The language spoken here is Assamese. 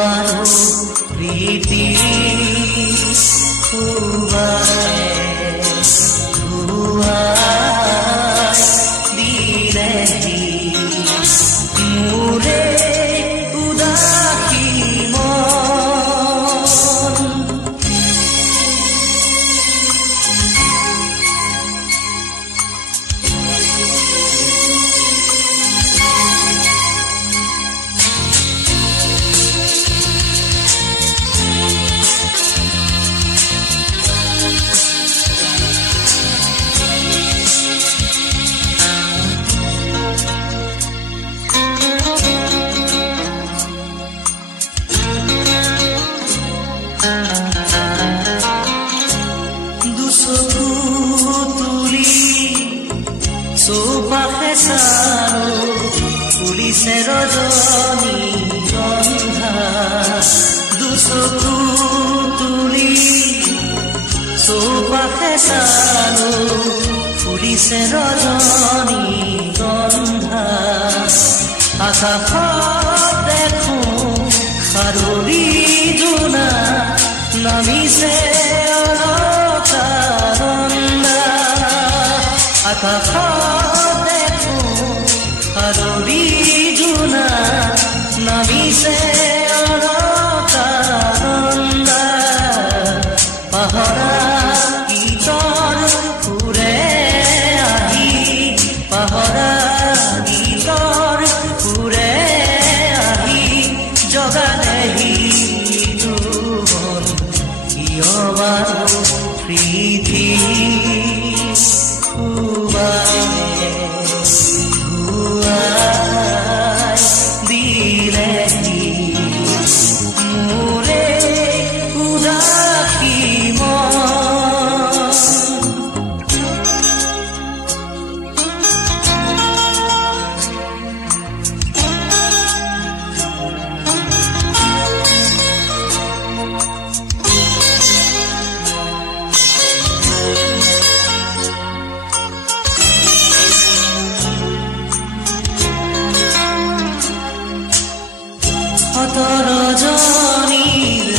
বাৰো প্ৰীতি চৌপাশে চালো পুলিচে ৰজনী গন্ধা দুচকু তুলি চৌপাশে চালো পুলিচে ৰজনী গন্ধা আকাশত দেখো সাৰুৰী জোনা নামিছে অলকানন্দা আকাশত দেখো সাৰুৰী জোনা নামিছে অলকানন্দা পাহৰা গীতৰ সুৰে আহি পাহৰা গীতৰ সুৰে আহি জগালেহি মন কিয় বাৰু প্ৰীতি ৰজনীৰ